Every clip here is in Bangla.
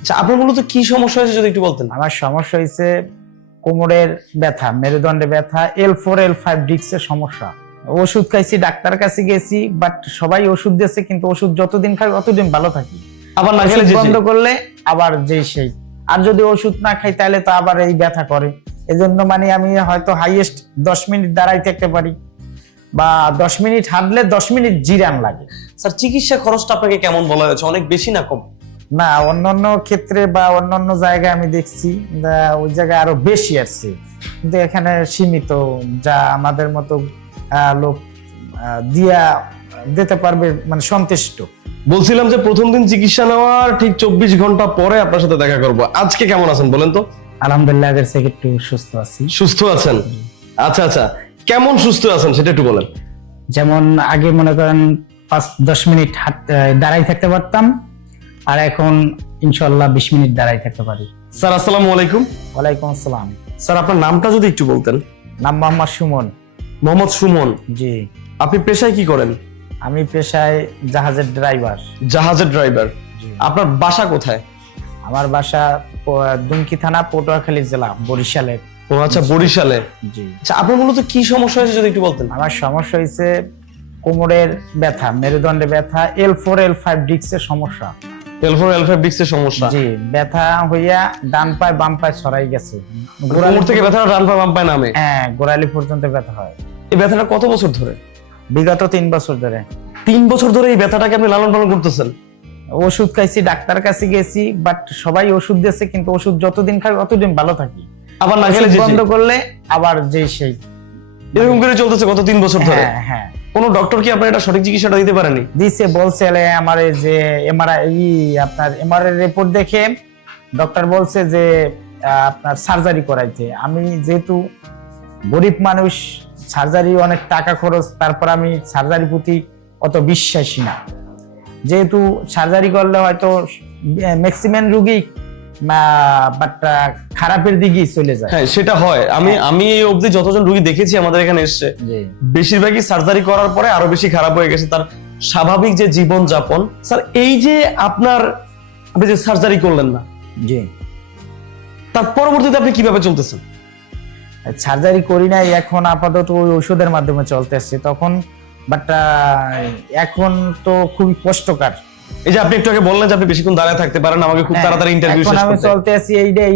আচ্ছা আপনার মূলত কি সমস্যা হয়েছে যদি একটু বলতেন? আমার সমস্যা হয়েছে কোমরের ব্যথা মেরুদণ্ডে ব্যথা এল ফোর এল ফাইভ ডিক্সের সমস্যা। ওষুধ খাইছি ডাক্তার কাছে গেছি বাট সবাই ওষুধ দিয়েছে কিন্তু ওষুধ যতদিন খাই ততদিন ভালো থাকি। আবার না খেলে যে বন্ধ করলে আবার যেই সেই। আর যদি ওষুধ না খাই তাহলে তো আবার এই ব্যথা করে। এজন্য মানে আমি হয়তো হাইয়েস্ট দশ মিনিট দাঁড়াই থাকতে পারি বা দশ মিনিট হাঁটলে দশ মিনিট জিরান লাগে। স্যার চিকিৎসা খরচটা আপনাকে কেমন বলা হয়েছে? অনেক বেশি না কম? না অন্যান্য ক্ষেত্রে বা অন্যান্য জায়গায় আমি দেখছি ওই জায়গায় আরও বেশি আসছে। কিন্তু এখানে সীমিত যা আমাদের মতো আহ, লোক আহ, দিয়া দিতে পারবে মানে সন্তুষ্ট। বলছিলাম যে প্রথম দিন চিকিৎসা নেওয়ার ঠিক চব্বিশ ঘণ্টা পরে আপনার সাথে দেখা করব। আজকে কেমন আছেন বলেন তো? আলহামদুলিল্লাহ আগের থেকে একটু সুস্থ আছি। সুস্থ আছেন? আচ্ছা আচ্ছা। কেমন সুস্থ আছেন সেটা একটু বলেন। যেমন আগে মনে করেন পাঁচ দশ মিনিট দাঁড়াই থাকতে পারতাম আর এখন ইনশাল্লাহ বিশ মিনিট দাঁড়াই থাকতে পারি। স্যার আসসালামু আলাইকুম। ওয়ালাইকুম আসসালাম। স্যার আপনার নামটা যদি একটু বলতেন। নাম মোহাম্মদ সুমন। মোহাম্মদ সুমন। জি। আপনি পেশায় কি করেন? আমি পেশায় জাহাজের ড্রাইভার। জাহাজের ড্রাইভার। আপনার বাসা কোথায়? আমার বাসা দুমকি থানা পটুয়াখালী জেলা বরিশালের ও আচ্ছা বরিশালে। জি। আচ্ছা আপনার মূলত কি সমস্যা হয়েছে যদি একটু বলতেন? আমার সমস্যা হয়েছে কোমরের ব্যথা মেরুদণ্ডে ব্যথা এল ফোর এল ফাইভ ডিক্সের সমস্যা। এলফোর এলফাইভ ডিক্সের সমস্যা। জি ব্যথা হইয়া ডান পায়ে বাম পায়ে ছড়াই গেছে। কোমর থেকে ডান পা বাম পায়ে নামে? হ্যাঁ গোড়ালি পর্যন্ত ব্যথা হয়। এই ব্যথাটা কত বছর ধরে? বিগত তিন বছর ধরে। তিন বছর ধরে এই ব্যথাটাকে আপনি লালন পালন করতেছেন? ওষুধ খাইছি ডাক্তার কাছে গেছি বাট সবাই ওষুধ দিয়েছে কিন্তু ওষুধ যতদিন খাই ততদিন ভালো থাকি। আবার না খেলে যে বন্ধ করলে আবার যেই সেই। এরকম করে চলতেছে গত তিন বছর ধরে? হ্যাঁ হ্যাঁ। কোন ডক্টর কি আপনার এটা সঠিক চিকিৎসাটা দিতে পারেনি? দিছে, বলছে আমার যে এমআরআই আপনার এমআরআই রিপোর্ট দেখে ডক্টর বলছে যে আপনার সার্জারি করাইতে। আমি যেহেতু গরিব মানুষ সার্জারি অনেক টাকা খরচ, তারপর আমি সার্জারি প্রতি অত বিশ্বাসী না। যেহেতু সার্জারি করলে হয়তো ম্যাক্সিমাম রুগী বাট খারাপের দিকেই চলে যায়। হ্যাঁ সেটা হয়। আমি আমি এই অবধি যতজন রুগী দেখেছি আমাদের এখানে এসছে বেশিরভাগই সার্জারি করার পরে আরও বেশি খারাপ হয়ে গেছে। তার স্বাভাবিক যে জীবন যাপন স্যার এই যে আপনার আপনি যে সার্জারি করলেন না জি। তার পরবর্তীতে আপনি কীভাবে চলতেছেন? সার্জারি করি নাই এখন আপাতত ওই ওষুধের মাধ্যমে চলতে আসছে তখন বাট এখন তো খুবই কষ্টকর। এই যে আপনি একটু আগে বললেন যে আপনি বেশিক্ষণ দাঁড়ায় থাকতে পারেন আমাকে খুব হ্যাঁ, তাড়াতাড়ি ইন্টারভিউ শেষ আমি চলতে আছি এইটাই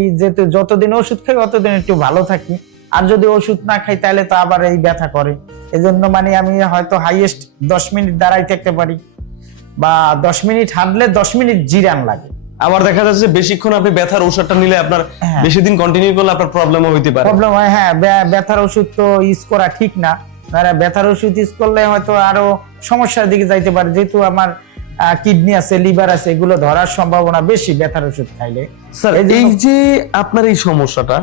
যতদিন ওষুধ খাই ততদিন একটু ভালো থাকি। আর যদি ওষুধ না খাই তাহলে তো আবার এই ব্যথা করে। এজন্য মানে আমি হয়তো হাইয়েস্ট দশ মিনিট দাঁড়াই থাকতে পারি। বা দশ মিনিট হাঁটলে দশ মিনিট জিরান লাগে। আবার দেখা যাচ্ছে বেশিক্ষণ আপনি ব্যথার ঔষধটা নিলে আপনার হ্যাঁ। বেশি দিন কন্টিনিউ করলে আপনার প্রবলেমও হইতে পারে। প্রবলেম হয় হ্যাঁ ব্যথার ওষুধ তো ইউজ করা ঠিক না। ব্যথার ওষুধ ইউজ করলে হয়তো আরও সমস্যার দিকে যাইতে পারে। যেহেতু আমার কিডনি আছে লিভার আছে এগুলো ধরার সম্ভাবনা বেশি ব্যথার ওষুধ খাইলে। স্যার এই যে আপনার এই সমস্যাটা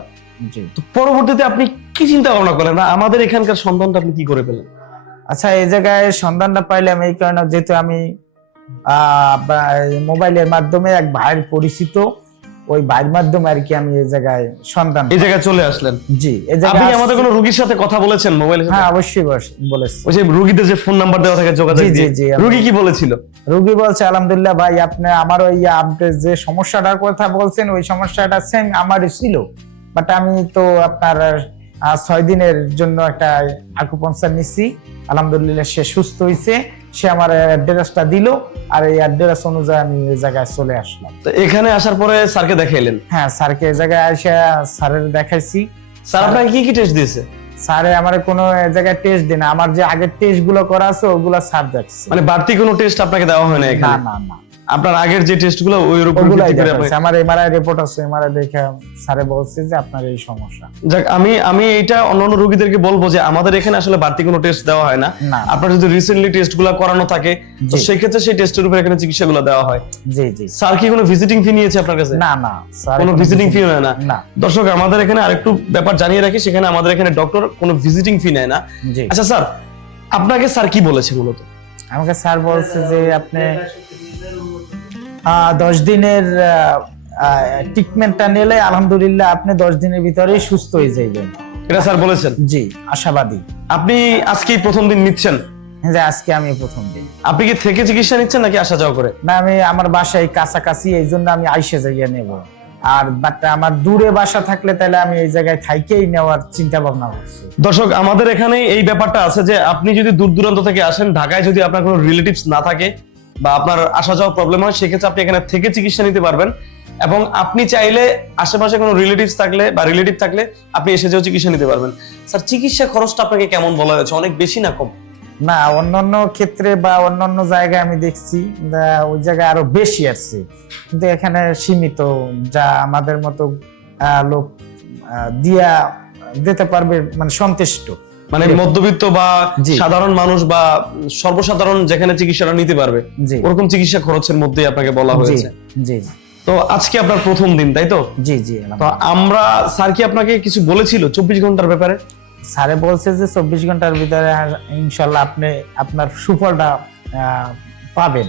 পরবর্তীতে আপনি কি চিন্তা ভাবনা করেন? না আমাদের এখানকার সন্ধানটা আপনি কি করে পেলেন? আচ্ছা এই জায়গায় সন্ধানটা পাইলাম এই কারণে যেহেতু আমি মোবাইলের মাধ্যমে এক ভাইয়ের পরিচিত। ওই ভাইয়ের মাধ্যমে আর কি আমি এই জায়গায় সন্ধান এই জায়গায় চলে আসলেন? জি এই আপনি জায়গায় কি আমাদের কোনো রুগীর সাথে কথা বলেছেন মোবাইলে হ্যাঁ অবশ্যই বলেছি। ওই যে রুগীদের যে ফোন নাম্বার দেওয়া থাকে যোগাযোগ জি, জি, জি, রুগী কি বলেছিল? রুগী বলছে আলহামদুলিল্লাহ ভাই আপনি আমার ওই আপনি যে সমস্যাটার কথা বলছেন ওই সমস্যাটা সেম আমারই ছিল। বাট আমি তো আপনার ছয় দিনের জন্য একটা আকুপঞ্চার নিচ্ছি আলহামদুলিল্লাহ সে সুস্থ হয়েছে সে আমার অ্যাড্রেসটা দিল আর এই অ্যাড্রেস অনুযায়ী আমি এই জায়গায় চলে আসলাম। তো এখানে আসার পরে স্যারকে দেখাইলেন? হ্যাঁ স্যারকে এই জায়গায় এসে স্যারের দেখাইছি। স্যার আপনাকে কি কি টেস্ট দিয়েছে? স্যারে আমার কোনো জায়গায় টেস্ট দেন আমার যে আগের টেস্টগুলো করা আছে ওগুলা স্যার দেখছে। মানে বাড়তি কোনো টেস্ট আপনাকে দেওয়া হয় না না না না। আপনার আগের যে টেস্টগুলো ওই উপর আমার এমআরআই রিপোর্ট আছে এমআরআই দেখে স্যারে বলছে যে আপনার এই সমস্যা। যাক আমি আমি এটা অন্যান্য রোগীদেরকে বলব যে আমাদের এখানে আসলে বাড়তি কোনো টেস্ট দেওয়া হয় না। আপনার যদি রিসেন্টলি টেস্টগুলো করানো থাকে তো জি। সেই ক্ষেত্রে সেই টেস্টের উপর এখানে চিকিৎসা গুলো দেওয়া হয়। জি জি। স্যার কি কোনো ভিজিটিং ফি নিয়েছে আপনার কাছে? না না। স্যার কোনো ভিজিটিং ফি নেয় না? দর্শক আমাদের এখানে আরেকটু ব্যাপার জানিয়ে রাখি সেখানে আমাদের এখানে ডক্টর কোনো ভিজিটিং ফি নেয় না। আচ্ছা স্যার আপনাকে স্যার কি বলেছে মূলত? আমাকে স্যার বলছে যে আপনি দশ দিনের ট্রিটমেন্টটা নিলে আলহামদুলিল্লাহ আপনি দশ দিনের ভিতরে সুস্থ হয়ে যাইবেন। এটা স্যার বলেছেন? জি আশাবাদী। আপনি আজকেই প্রথম দিন নিচ্ছেন? যে আজকে আমি প্রথম দিন। আপনি কি থেকে চিকিৎসা নিচ্ছেন নাকি আসা যাওয়া করে? না আমি আমার বাসায় কাছাকাছি এই জন্য আমি আইসে জায়গা নেব। আর বাট আমার দূরে বাসা থাকলে তাহলে আমি এই জায়গায় থাইকেই নেওয়ার চিন্তা ভাবনা করছি। দর্শক আমাদের এখানে এই ব্যাপারটা আছে যে আপনি যদি দূর দূরান্ত থেকে আসেন ঢাকায় যদি আপনার কোনো রিলেটিভস না থাকে বা আপনার আসা যাওয়া প্রবলেম হয়, সেক্ষেত্রে আপনি এখানে থেকে চিকিৎসা নিতে পারবেন। এবং আপনি চাইলে আশেপাশে কোনো রিলেটিভস থাকলে বা রিলেটিভ থাকলে আপনি এসে যেও চিকিৎসা নিতে পারবেন। স্যার, চিকিৎসা খরচটা আপনাকে কেমন বলা হয়েছে? অনেক বেশি না কম? না, অন্যান্য ক্ষেত্রে বা অন্যান্য জায়গায় আমি দেখছি ওই জায়গায় আরও বেশি আসছে। কিন্তু এখানে সীমিত, যা আমাদের মতো লোক দিয়া দিতে পারবে মানে সন্তুষ্ট। মানে মধ্যবিত্ত বা সাধারণ মানুষ বা সর্বসাধারণ যেখানে চিকিৎসাটা নিতে পারবে ওরকম চিকিৎসা খরচের মধ্যেই আপনাকে বলা হয়েছে। জি তো আজকে আপনার প্রথম দিন তাই তো? জি জি তো আমরা স্যার কি আপনাকে কিছু বলেছিল চব্বিশ ঘণ্টার ব্যাপারে? স্যারে বলছে যে চব্বিশ ঘণ্টার ভিতরে ইনশাল্লাহ আপনি আপনার সুফলটা পাবেন।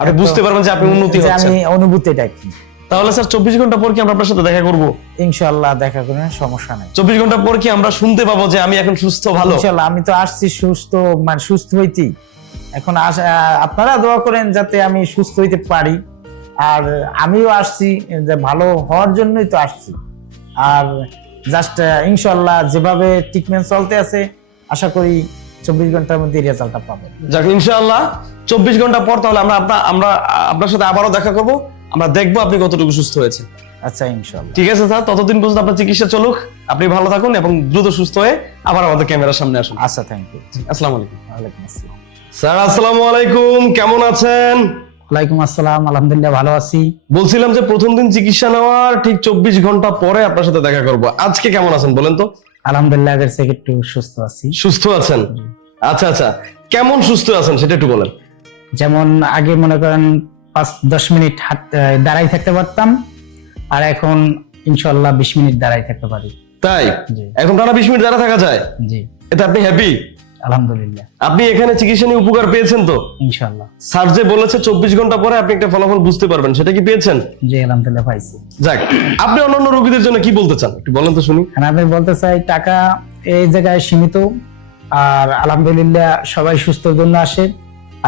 আপনি বুঝতে পারবেন যে আপনি উন্নতি যে হচ্ছেন। আমি অনুভূতিটা কি। তাহলে স্যার চব্বিশ ঘণ্টা পর কি আমরা আপনার সাথে দেখা করব? ইনশাল্লাহ দেখা করেন সমস্যা নেই। চব্বিশ ঘণ্টা পর কি আমরা শুনতে পাবো যে আমি এখন সুস্থ ভালো? ইনশাল্লাহ আমি তো আসছি সুস্থ মানে সুস্থ হইতেই এখন আপনারা দোয়া করেন যাতে আমি সুস্থ হইতে পারি। আর আমিও আসছি যে ভালো হওয়ার জন্যই তো আসছি। আর জাস্ট ইনশাল্লাহ যেভাবে ট্রিটমেন্ট চলতে আছে আশা করি চব্বিশ ঘণ্টার মধ্যে রেজাল্টটা পাবেন যাক ইনশাআল্লাহ চব্বিশ ঘণ্টা পর তাহলে আমরা আপনার আমরা আপনার সাথে আবারও দেখা করব। আমরা দেখব আপনি কতটুকু সুস্থ হয়েছে আচ্ছা ইনশাল্লাহ ঠিক আছে স্যার ততদিন পর্যন্ত আপনার চিকিৎসা চলুক আপনি ভালো থাকুন এবং দ্রুত সুস্থ হয়ে আবার আমাদের ক্যামেরার সামনে আসুন। আচ্ছা থ্যাংক ইউ আসসালামু আলাইকুম। ওয়ালাইকুম আসসালাম। স্যার আসসালামু আলাইকুম কেমন আছেন? ওয়ালাইকুম আসসালাম আলহামদুলিল্লাহ ভালো আছি। বলছিলাম যে প্রথম দিন চিকিৎসা নেওয়ার ঠিক চব্বিশ ঘণ্টা পরে আপনার সাথে দেখা করব। আজকে কেমন আছেন বলেন তো? আলহামদুলিল্লাহ আগের থেকে একটু সুস্থ আছি। সুস্থ আছেন? আচ্ছা আচ্ছা কেমন সুস্থ আছেন সেটা একটু বলেন। যেমন আগে মনে করেন পাঁচ দশ মিনিট হাত দাঁড়াই থাকতে পারতাম। আর এখন ইনশাল্লাহ বিশ মিনিট দাঁড়াই থাকতে পারি। তাই? এখন টানা বিশ মিনিট দাঁড়া থাকা যায়? জি। এতে আপনি হ্যাপি আলহামদুলিল্লাহ। আপনি এখানে চিকিৎসা নিয়ে উপকার পেয়েছেন তো? ইনশাল্লাহ। স্যার যে বলেছে চব্বিশ ঘণ্টা পরে আপনি একটা ফলাফল বুঝতে পারবেন সেটা কি পেয়েছেন? জি আলহামদুলিল্লাহ পাইছি। যাক আপনি অন্যান্য রোগীদের জন্য কি বলতে চান? একটু বলেন তো শুনি। আর আমি বলতে চাই টাকা এই জায়গায় সীমিত আর আলহামদুলিল্লাহ সবাই সুস্থর জন্য আসে।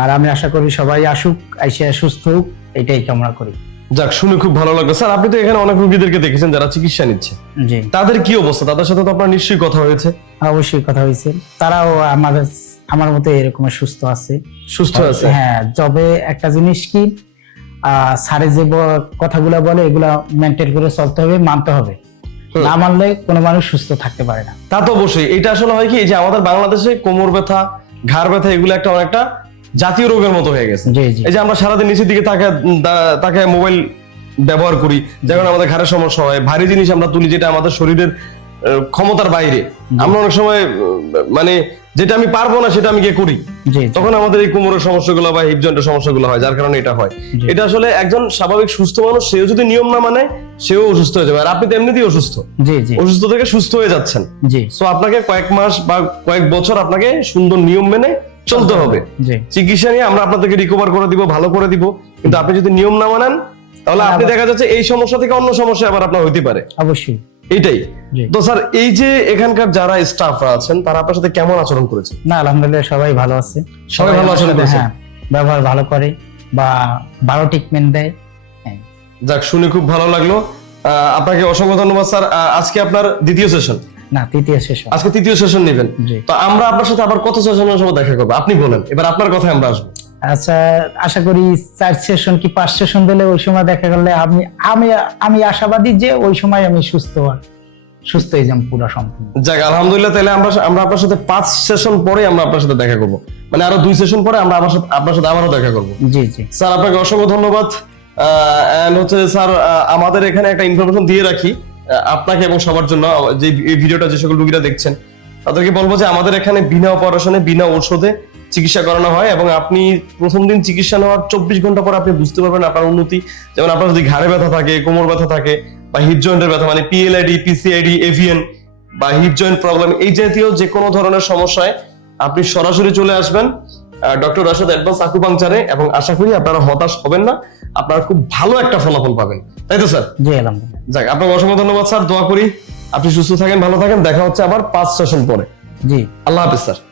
আর আমি আশা করি সবাই আসুক আইসে সুস্থ হোক এটাই কামনা করি। যাক শুনে খুব ভালো লাগল। স্যার আপনি তো এখানে অনেক রোগীদেরকে দেখেছেন যারা চিকিৎসা নিচ্ছে। জি। তাদের কি অবস্থা? তাদের সাথে তো আপনার নিশ্চয়ই কথা হয়েছে। অবশ্যই কথা হয়েছে। তারাও আমাদের আমার মতো এরকম সুস্থ আছে। সুস্থ আছে? হ্যাঁ তবে একটা জিনিস কি স্যারে যে কথাগুলো বলে এগুলা মেনটেন করে চলতে হবে মানতে হবে। না মানলে কোনো মানুষ সুস্থ থাকতে পারে না। তা তো অবশ্যই। এটা আসলে হয় কি যে আমাদের বাংলাদেশে কোমর ব্যথা ঘাড় ব্যথা এগুলো একটা অনেকটা জাতীয় রোগের মতো হয়ে গেছে। এই যে আমরা সারাদিন নিচের দিকে তাকে তাকে মোবাইল ব্যবহার করি যখন আমাদের ঘাড়ের সমস্যা হয় ভারী জিনিস আমরা তুলি যেটা আমাদের শরীরের ক্ষমতার বাইরে। আমরা অনেক সময় মানে যেটা আমি পারব না সেটা আমি গিয়ে করি। তখন আমাদের এই কোমরের সমস্যাগুলো বা হিপ জয়েন্টের সমস্যাগুলো হয় যার কারণে এটা হয়। এটা আসলে একজন স্বাভাবিক সুস্থ মানুষ সেও যদি নিয়ম না মানে সেও অসুস্থ হয়ে যাবে। আর আপনি তো এমনিতেই অসুস্থ। অসুস্থ থেকে সুস্থ হয়ে যাচ্ছেন। সো আপনাকে কয়েক মাস বা কয়েক বছর আপনাকে সুন্দর নিয়ম মেনে চলতে হবে। চিকিৎসা নিয়ে আমরা আপনাদেরকে রিকভার করে দিব ভালো করে দিব। কিন্তু আপনি যদি নিয়ম না মানেন তাহলে আপনি দেখা যাচ্ছে এই সমস্যা থেকে অন্য সমস্যা আবার আপনার হইতে পারে। অবশ্যই। এইটাই। তো স্যার এই যে এখানকার যারা স্টাফরা আছেন তারা আপনার সাথে কেমন আচরণ করেছে? না আলহামদুলিল্লাহ সবাই ভালো আছে। সবাই ভালো আচরণ করেছে? হ্যাঁ ব্যবহার ভালো করে বা ভালো ট্রিটমেন্ট দেয়। হ্যাঁ। যাক শুনে খুব ভালো লাগল। আপনাকে অসংখ্য ধন্যবাদ স্যার। আজকে আপনার দ্বিতীয় সেশন না তৃতীয় হয়। আজকে তৃতীয় সেশন নেবেন। তো আমরা আপনার সাথে আবার কত সেশনের সময় দেখা করব? আপনি বলেন এবার আপনার কথায় আমরা আসব। আচ্ছা আশা করি চার সেশন কি পাঁচ সেশন দিলে ওই সময় দেখা গেলে আমি আমি আমি আশাবাদী যে ওই সময় আমি সুস্থ হওয়ার সুস্থ হয়ে পুরো সম্পূর্ণ। যাক আলহামদুলিল্লাহ তাহলে আমরা আমরা আপনার সাথে পাঁচ সেশন পরে আমরা আপনার সাথে দেখা করব। মানে আরও দুই সেশন পরে আমরা আমার সাথে আপনার সাথে আবারও দেখা করব। জি জি। স্যার আপনাকে অসংখ্য ধন্যবাদ। এন্ড হচ্ছে স্যার আমাদের এখানে একটা ইনফরমেশন দিয়ে রাখি। আপনাকে এবং সবার জন্য যে ভিডিওটা, যে সকল রুগীরা দেখছেন, তাদেরকে বলব যে আমাদের এখানে বিনা অপারেশনে, বিনা ঔষধে চিকিৎসা করানো হয় এবং আপনি প্রথম দিন চিকিৎসা নেওয়ার চব্বিশ ঘণ্টা পর আপনি বুঝতে পারবেন আপনার উন্নতি। যেমন আপনার যদি ঘাড়ে ব্যথা থাকে, কোমর ব্যথা থাকে বা হিপ জয়েন্টের ব্যথা মানে পিএলআইডি পিসিআইডি এভিএন বা হিপ জয়েন্ট প্রবলেম এই জাতীয় যে কোনো ধরনের সমস্যায় আপনি সরাসরি চলে আসবেন। ডক্টর রাশেদ অ্যাডভান্স আকুপাংচারে এবং আশা করি আপনারা হতাশ হবেন না আপনারা খুব ভালো একটা ফলাফল পাবেন। তাই তো স্যার? জি আলহামদুলিল্লাহ। যাক আপনাকে অসংখ্য ধন্যবাদ স্যার। দোয়া করি আপনি সুস্থ থাকেন ভালো থাকেন দেখা হচ্ছে আবার পাঁচ সেশন পরে। জি। আল্লাহ হাফিজ স্যার।